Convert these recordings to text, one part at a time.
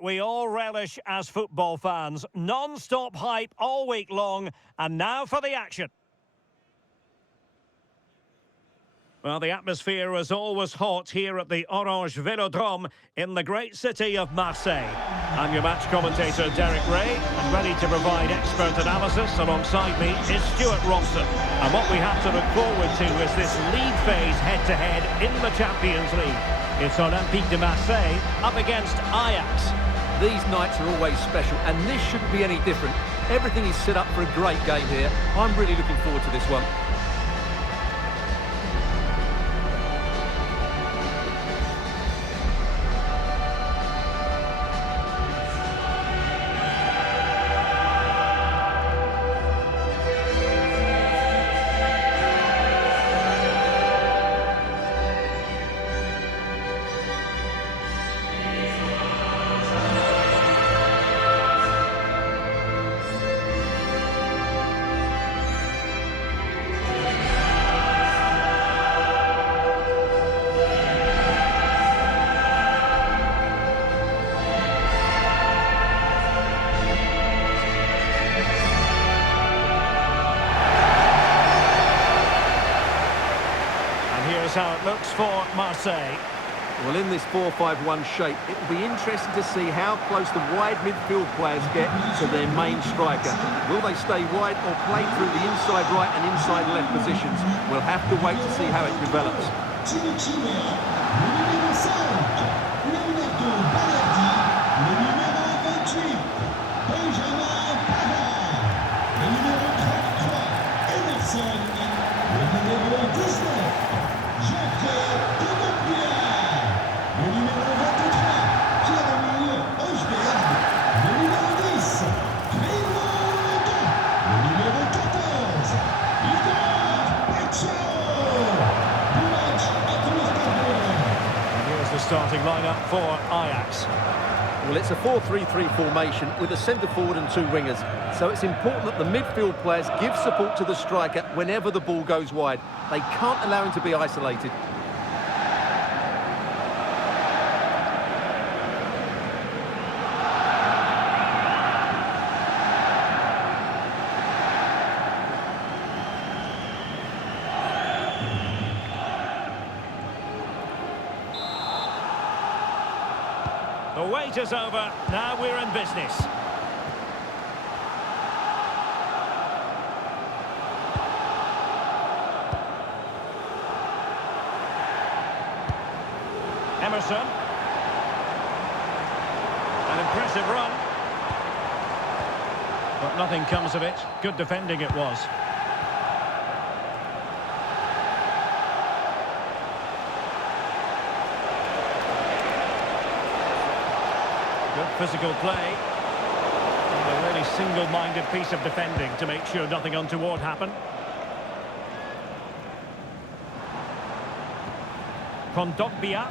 We all relish as football fans. Non-stop hype all week long, and now for the action. Well, the atmosphere is always hot here at the Orange Velodrome in the great city of Marseille. I'm your match commentator, Derek Ray, and ready to provide expert analysis. Alongside me is Stuart Robson. And what we have to look forward to is this league phase head-to-head in the Champions League. It's Olympique de Marseille up against Ajax. These nights are always special, and this shouldn't be any different. Everything is set up for a great game here. I'm really looking forward to this one. How it looks for Marseille. Well, in this 4-5-1 shape, it will be interesting to see how close the wide midfield players get to their main striker. Will they stay wide or play through the inside right and inside left positions? We'll have to wait to see how it develops. Starting lineup for Ajax. Well, it's a 4-3-3 formation with a centre forward and two wingers. So it's important that the midfield players give support to the striker whenever the ball goes wide. They can't allow him to be isolated. The wait is over, now we're in business. Emerson. An impressive run. But nothing comes of it. Good defending it was. Good physical play. And a really single-minded piece of defending to make sure nothing untoward happened. Kondogbia.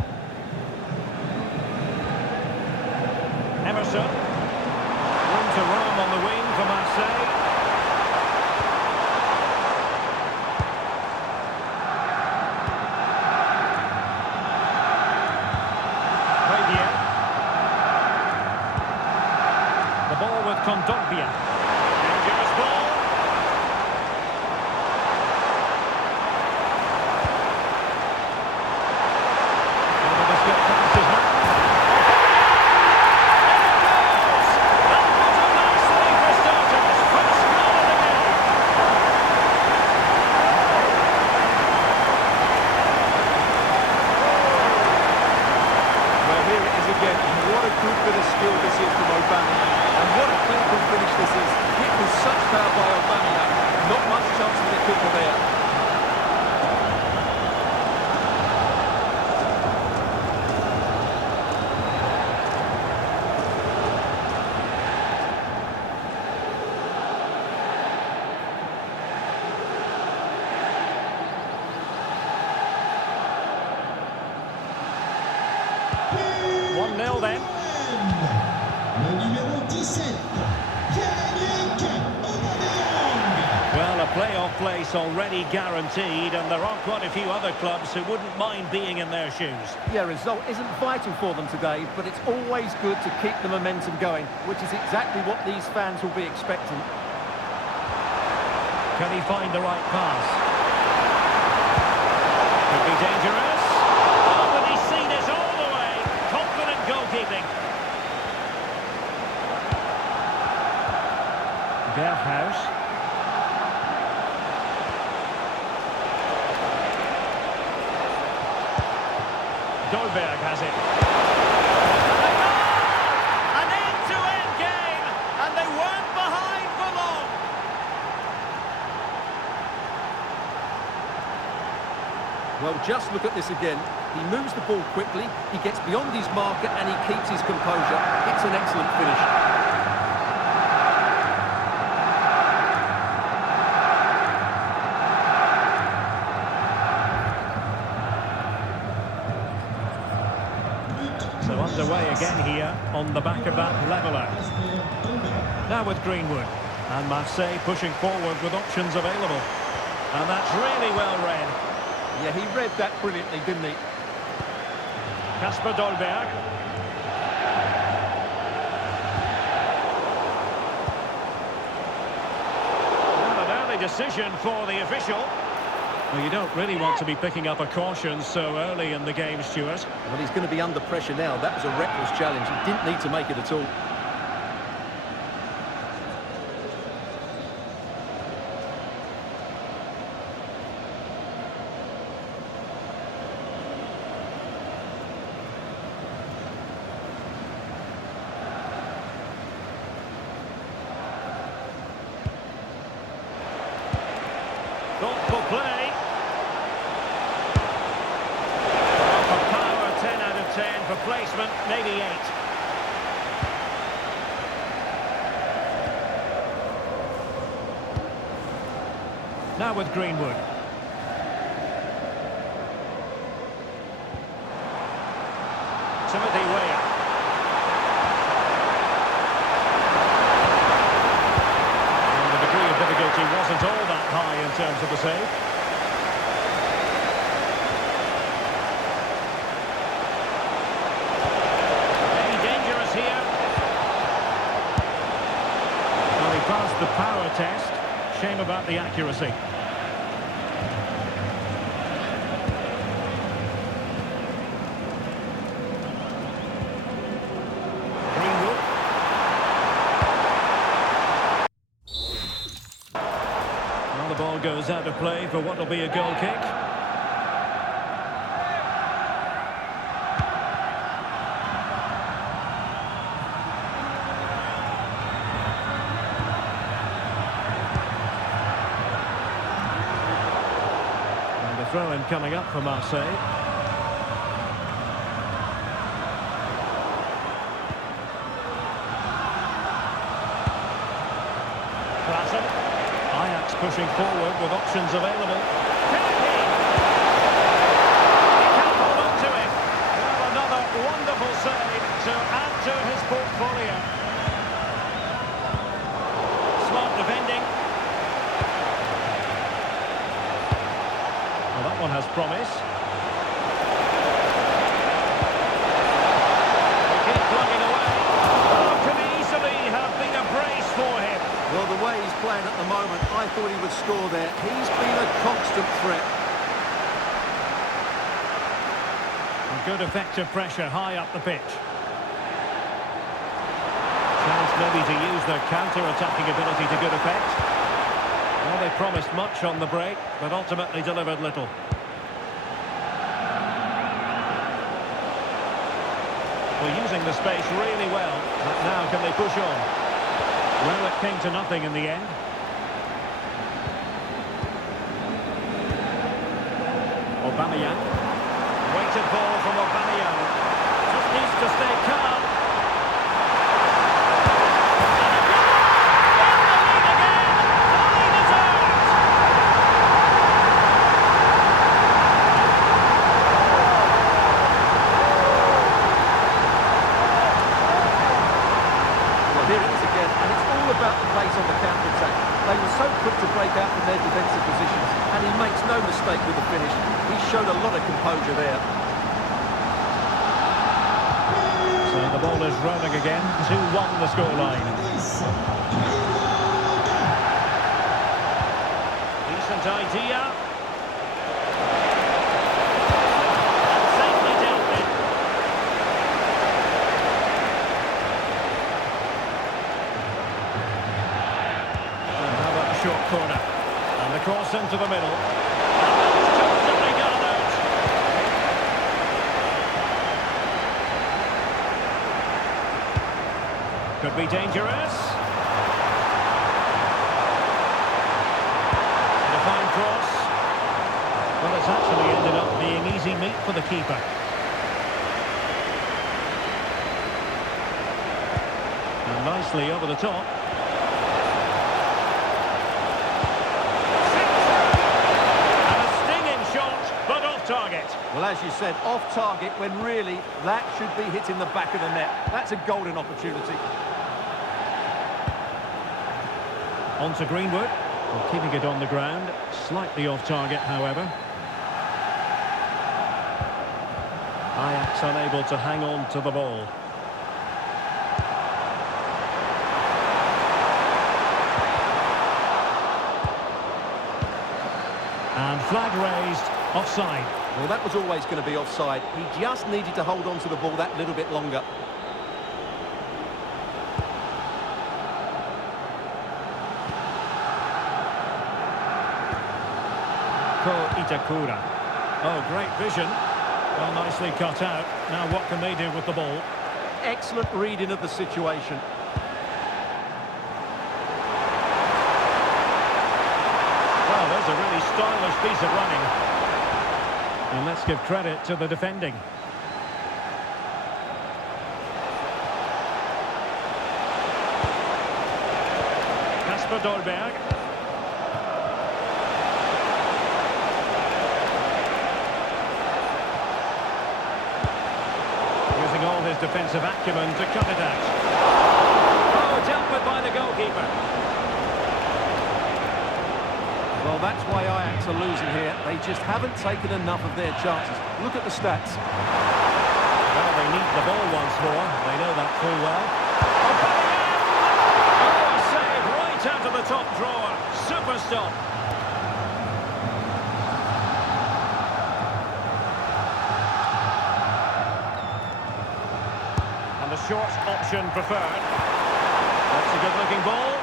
Emerson. Room to roam on the wing for Marseille. Kondogbia. Dangerous ball. And the skill passes now. That was a nice lead for starters. First goal of the game. Well, here it is again. What a good bit of skill this is from Aubameyang. And what a clinical finish this is. Hit with such power by Aubameyang. Not much chance for the keeper there. Then. Well, a playoff place place already guaranteed, and there are quite a few other clubs who wouldn't mind being in their shoes. Yeah, result isn't vital for them today, but it's always good to keep the momentum going, which is exactly what these fans will be expecting. Can he find the right pass? Could be dangerous. Oh, but he's seen it all the way. Confident goalkeeping. Berghuis. Dolberg has it. An end-to-end game, and they weren't behind for long. Well, just look at this again. He moves the ball quickly, he gets beyond his marker, and he keeps his composure. It's an excellent finish. So underway again here on the back of that leveller. Now with Greenwood. And Marseille pushing forward with options available. And that's really well read. Yeah, he read that brilliantly, didn't he? Kasper Dolberg. And an early decision for the official. Well, you don't really want to be picking up a caution so early in the game, Stuart. Well, he's going to be under pressure now. That was a reckless challenge. He didn't need to make it at all. Thoughtful play. For power, 10 out of 10. For placement, maybe 8. Now with Greenwood. Timothy Weah. And the degree of difficulty wasn't all that high in terms of the save. Maybe dangerous here. Well, he passed the power test. Shame about the accuracy. Greenwood. Well, the ball goes out of play for what will be a goal kick. Throw-in coming up for Marseille. Klassen. Ajax pushing forward with options available. Can he? He can't hold on to it. Well, another wonderful save to add to his portfolio. Smart defending. Well, that one has promise. They keep plugging away. Oh, could easily have been a brace for him. Well, the way he's playing at the moment, I thought he would score there. He's been a constant threat. And good effective pressure high up the pitch. Chance maybe to use their counter-attacking ability to good effect. Well, they promised much on the break, but ultimately delivered little. Well, using the space really well, but now can they push on? Well, it came to nothing in the end. Aubameyang. Weighted ball from Aubameyang. Just needs to stay calm. Here it is again, and it's all about the pace on the counter-attack. They were so quick to break out from their defensive positions, and he makes no mistake with the finish. He showed a lot of composure there. So the ball is rolling again. 2-1 the scoreline. Decent idea. And safely dealt with. And how about the short corner? And the cross into the middle. And that's comfortably gathered. Could be dangerous. And a fine cross. Well, it's actually ended up being easy meat for the keeper. And nicely over the top. And a stinging shot, but off target. Well, as you said, off target when really that should be hitting the back of the net. That's a golden opportunity. On to Greenwood. Well, keeping it on the ground. Slightly off target, however. Ajax unable to hang on to the ball. And flag raised, offside. Well, that was always going to be offside. He just needed to hold on to the ball that little bit longer. Itakura. Oh, great vision. Well, nicely cut out. Now what can they do with the ball? Excellent reading of the situation. Well, there's a really stylish piece of running. And let's give credit to the defending. Kasper Dolberg. Using all his defensive acumen to cut it out. Oh, dealt with by the goalkeeper. Well, that's why Ajax are losing here. They just haven't taken enough of their chances. Look at the stats. Well, they need the ball once more. They know that full well. Oh, a save right out of the top drawer. Super stop. And the short option preferred. That's a good-looking ball.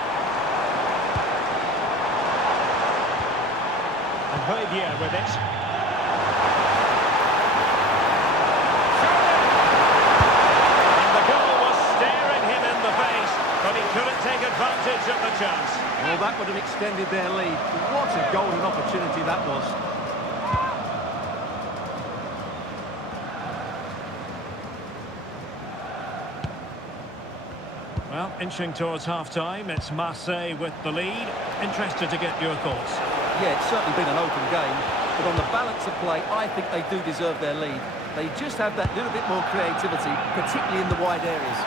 And Javier with it. And the goal was staring him in the face, but he couldn't take advantage of the chance. Well, that would have extended their lead. What a golden opportunity that was. Well, inching towards half-time, it's Marseille with the lead. Interested to get your thoughts. Yeah, it's certainly been an open game, but on the balance of play, I think they do deserve their lead. They just have that little bit more creativity, particularly in the wide areas.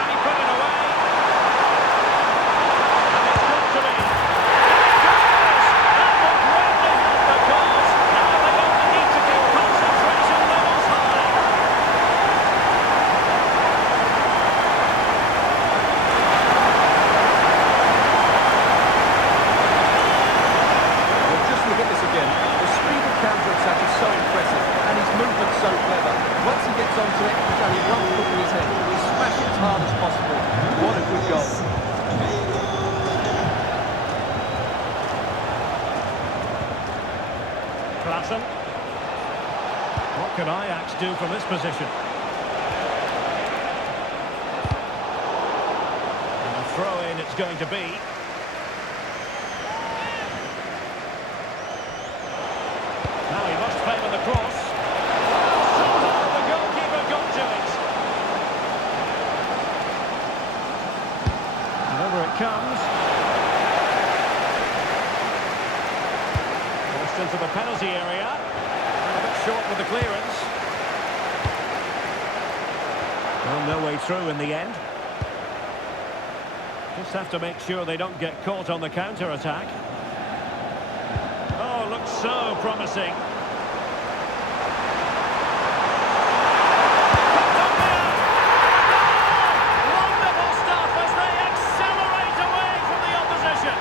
Can he put it away? And it's got to be. That will greatly help the cause. Now they only need to keep concentration levels high. Well, just look at this again. The speed of counter-attack is so impressive, and his movement so clever. Once he gets onto it, he's only one foot in his head. He smash it as hard as possible. What a good goal. Klassen. What can Ajax do from this position? And a throw-in it's going to be. Now he must favour the cross. Somehow the goalkeeper got to it. And over it comes. Forced into the penalty area. And a bit short with the clearance. Well, no way through in the end. Just have to make sure they don't get caught on the counter-attack. Oh, looks so promising. Wonderful stuff as they accelerate away from the opposition.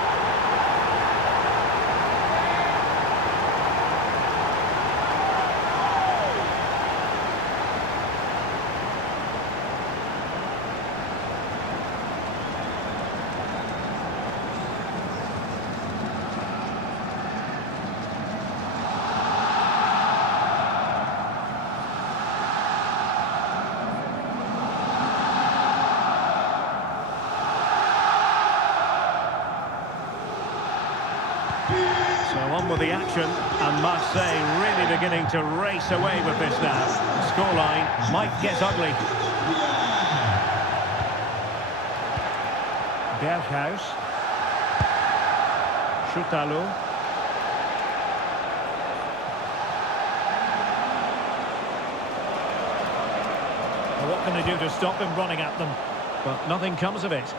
So on with the action, and Marseille really beginning to race away with this now. The scoreline might get ugly. Berghuis. Choutalo. Well, what can they do to stop him running at them? But nothing comes of it.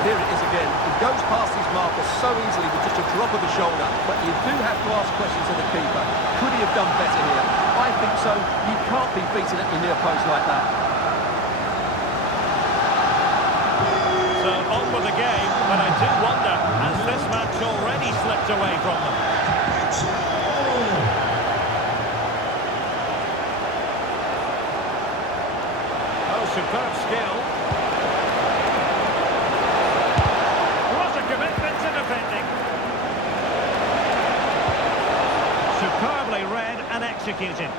Here it is again. He goes past his marker so easily with just a drop of the shoulder. But you do have to ask questions of the keeper. Could he have done better here? I think so. You can't be beaten at your near post like that. So on with the game, but I do wonder, has this match already slipped away from them? Oh, superb skill. Superbly read and executed.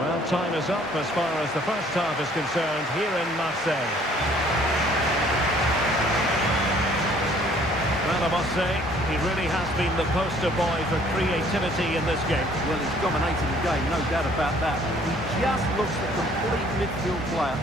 Well, time is up as far as the first half is concerned here in Marseille. Well, I must say, he really has been the poster boy for creativity in this game. Well, he's dominating the game, no doubt about that. He just looks the complete midfield player.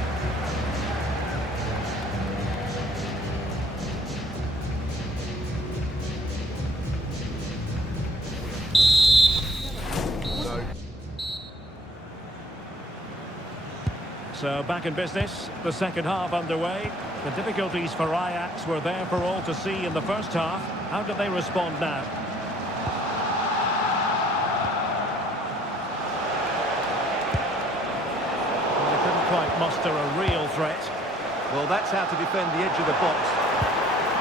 So back in business, the second half underway. The difficulties for Ajax were there for all to see in the first half. How do they respond now? Well, they couldn't quite muster a real threat. Well, that's how to defend the edge of the box.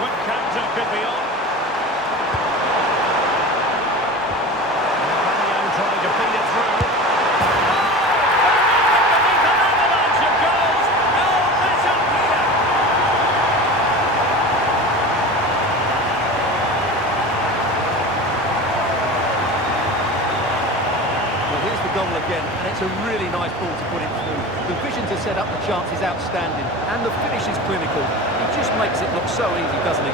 Quick counter could be on. Talia trying to feed it through. Goal again, and it's a really nice ball to put it through. The vision to set up the chance is outstanding, and the finish is clinical. He just makes it look so easy, doesn't he?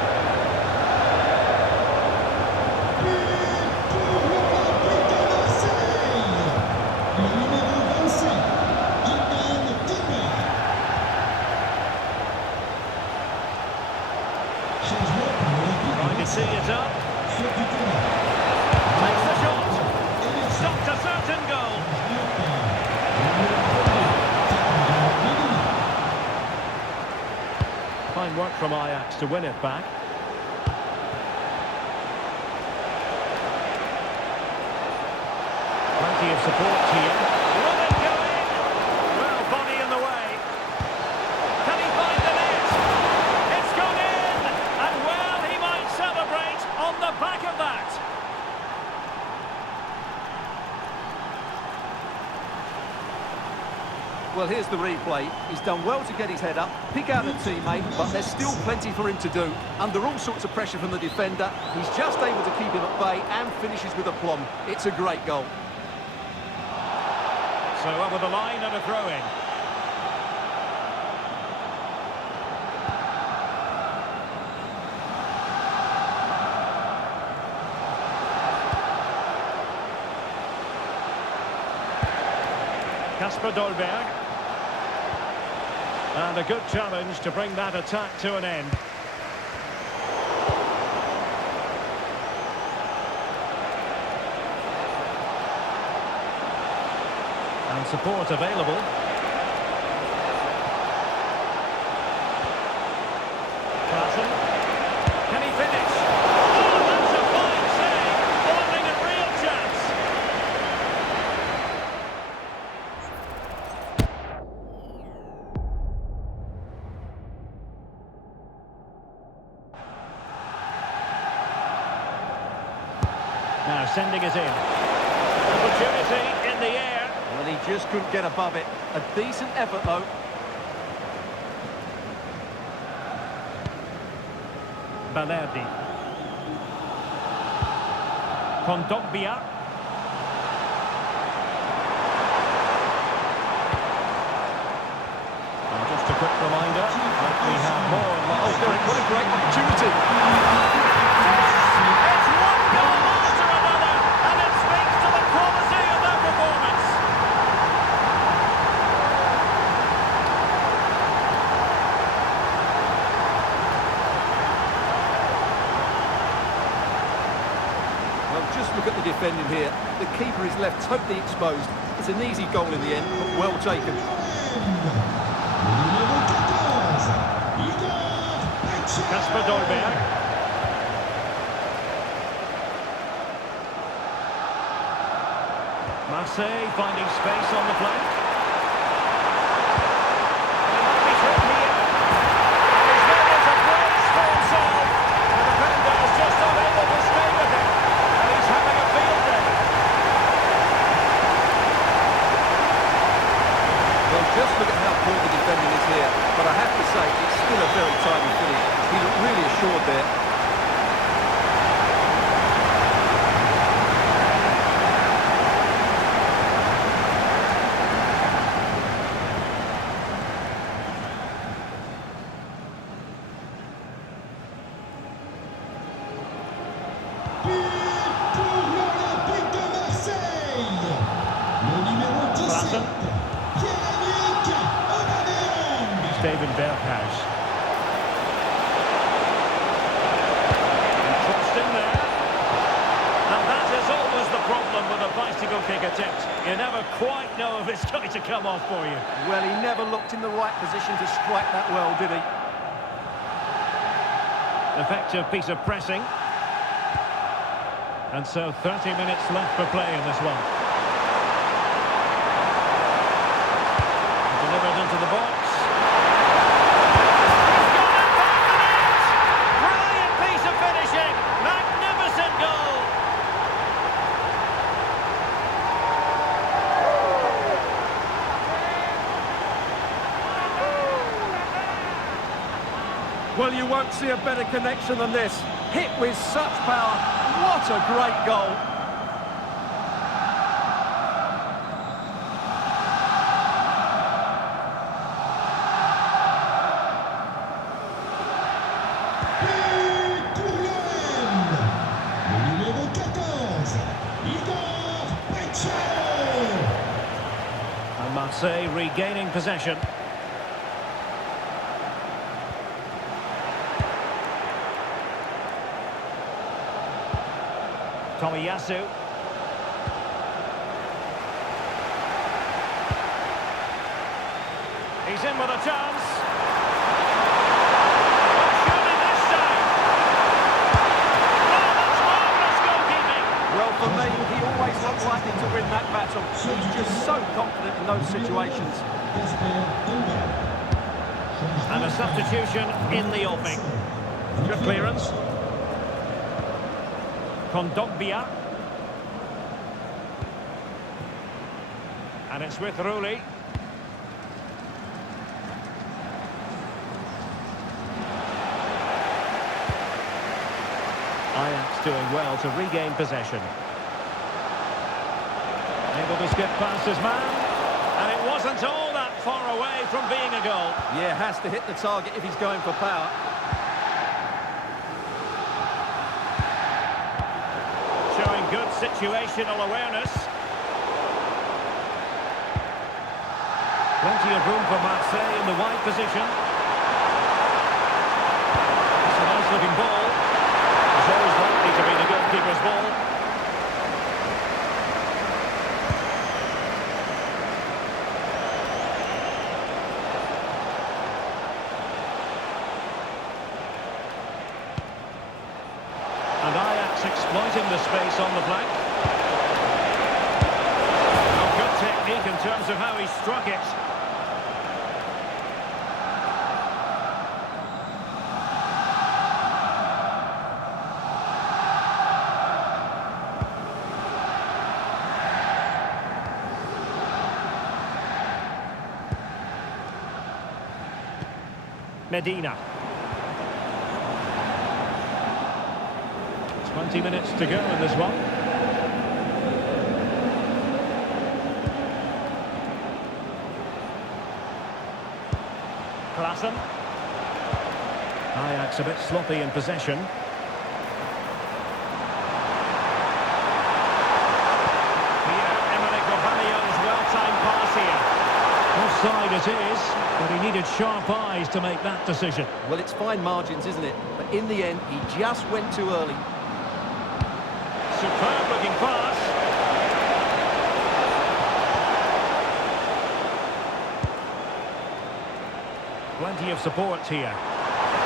Trying to see it up. Takes the shot. Stopped a certain goal. Fine work from Ajax to win it back. Plenty of support here. Will it go in? Well, body in the way. Can he find the net? It's gone in! And well, he might celebrate on the back of that. Well, here's the replay. He's done well to get his head up, pick out a teammate, but there's still plenty for him to do. Under all sorts of pressure from the defender, he's just able to keep him at bay and finishes with aplomb. It's a great goal. So over the line and a throw-in. Kasper Dolberg. And a good challenge to bring that attack to an end. And support available. Carson. Can he finish? Oh, that's a fine save. Holding a real chance. Now sending it in. Opportunity in the air. Well, he just couldn't get above it. A decent effort, though. Balerdi. Kondogbia. And just a quick reminder that we have more live. Oh, Derek, what a great opportunity. It's one goal after another, and it speaks to the quality of their performance. Well, just look at the defending here. The keeper is left totally exposed. It's an easy goal in the end, but well taken. Kasper Dolberg. Marseille finding space on the flank. It might be through here. And he's made it a brace for himself. The defender is just unable to stay with him. And he's having a field day. Well, just look at how poor the defending is here. But I have to say, it's still a very tidy finish. He looked really assured there. David Berghuis. And crossed in there. And that is always the problem with a bicycle kick attempt. You never quite know if it's going to come off for you. Well, he never looked in the right position to strike that well, did he? Effective piece of pressing. And so 30 minutes left for play in this one. Delivered into the box. Well, you won't see a better connection than this. Hit with such power. What a great goal. And Marseille regaining possession. Tomiyasu. He's in with a chance. Surely this time. Oh, that's marvellous goalkeeping. Well, for me, he always looked likely to win that battle. He's just so confident in those situations. And a substitution in the offing. Good clearance. Kondogbia. And it's with Rulli. Ajax doing well to regain possession. Able to skip past his man. And it wasn't all that far away from being a goal. Yeah, has to hit the target if he's going for power. Showing good situational awareness. Plenty of room for Marseille in the wide position. It's a nice-looking ball. It's always likely to be the goalkeeper's ball. And Ajax exploiting the space on the flank. Oh, good technique in terms of how he struck it. Medina. 20 minutes to go in this one. Klassen. Ajax a bit sloppy in possession. Well-timed pass here. Offside it is, but he needed sharp eyes to make that decision. Well, it's fine margins, isn't it? But in the end, he just went too early. Superb-looking pass. Plenty of support here.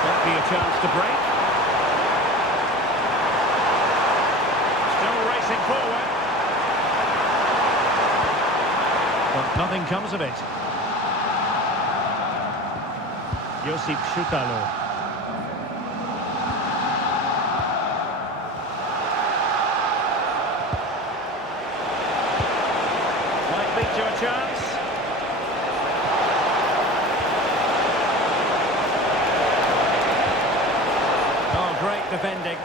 Might be a chance to break. Still racing forward. But nothing comes of it. Josip Šutalo. Might lead to a chance. Oh, great defending.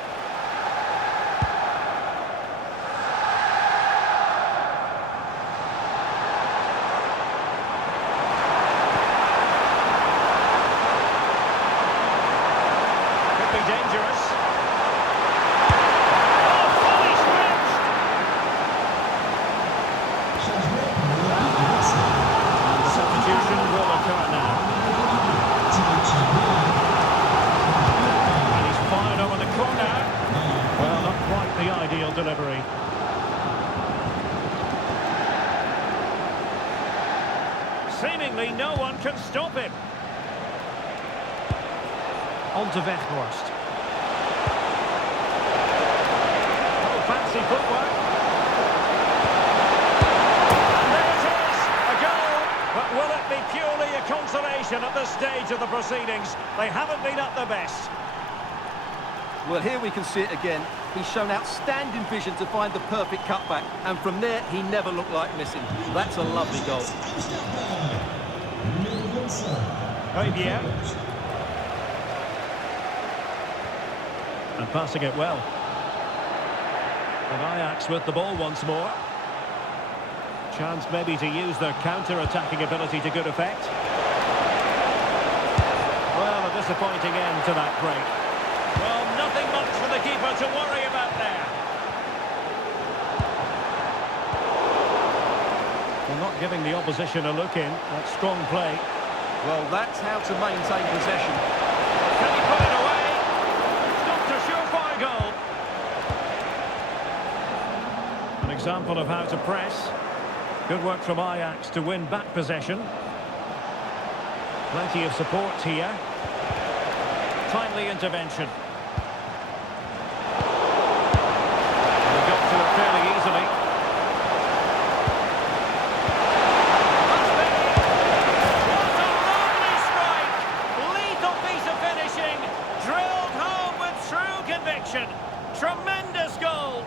Dangerous. Oh, fully stretched. Substitution will occur now. And he's fired over the corner. Well, not quite the ideal delivery. Seemingly no one can stop him. On to Weghorst. Oh, fancy footwork. And there it is, a goal. But will it be purely a consolation at this stage of the proceedings? They haven't been at their best. Well, here we can see it again. He's shown outstanding vision to find the perfect cutback. And from there, he never looked like missing. That's a lovely goal. Javier. And passing it well. And Ajax with the ball once more. Chance maybe to use their counter-attacking ability to good effect. Well, a disappointing end to that break. Well, nothing much for the keeper to worry about there. Well, not giving the opposition a look in. That's strong play. Well, that's how to maintain possession. Can he put it away? Surefire goal. An example of how to press. Good work from Ajax to win back possession. Plenty of support here. Timely intervention. They got to it fairly easily. What a lovely strike! Lethal piece of finishing. Drilled home with true conviction. Tremendous goal.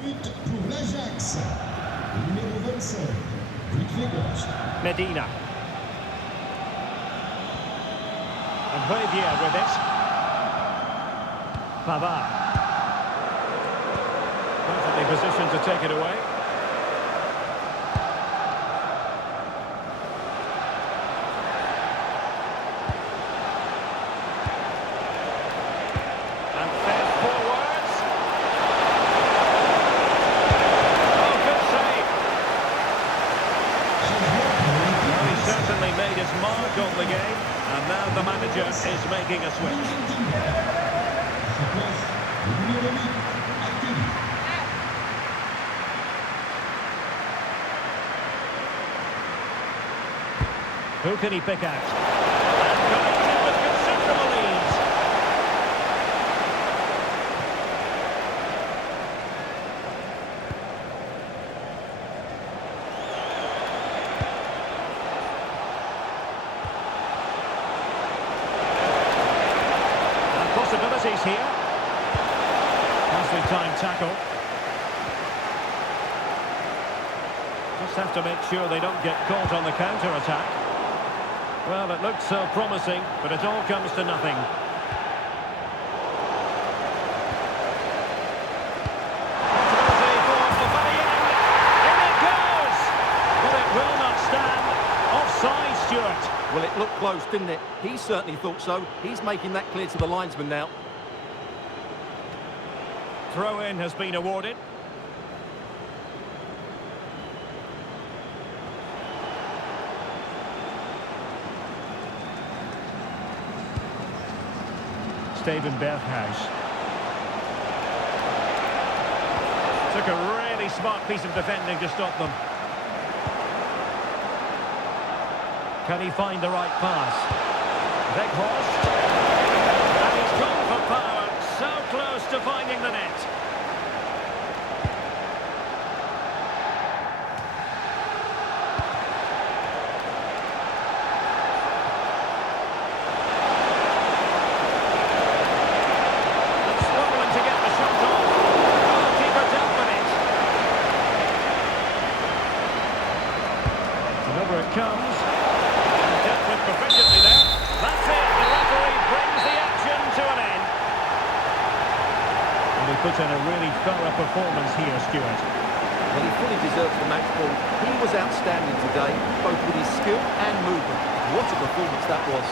But pour l'Ajax, numéro 25, Weghorst. Medina. And Javier with it. Pavard. Perfectly positioned to take it away. And fed forward. made his mark on the game, and now the manager is making a switch. Who can he pick out? And connected with considerable ease. And possibilities here. Nicely timed tackle. Just have to make sure they don't get caught on the counter-attack. Well, it looks so promising, but it all comes to nothing. In it goes! But it will not stand. Offside, Stuart. Well, it looked close, didn't it? He certainly thought so. He's making that clear to the linesman now. Throw-in has been awarded. Steven Berghuis. Took a really smart piece of defending to stop them. Can he find the right pass? Weghorst. And he's gone for power. So close to finding the net. Comes and dealt with proficiently there. That's it. The referee brings the action to an end. And he put in a really thorough performance here, Stuart. Well, he fully deserves the match ball. He was outstanding today, both with his skill and movement. What a performance that was.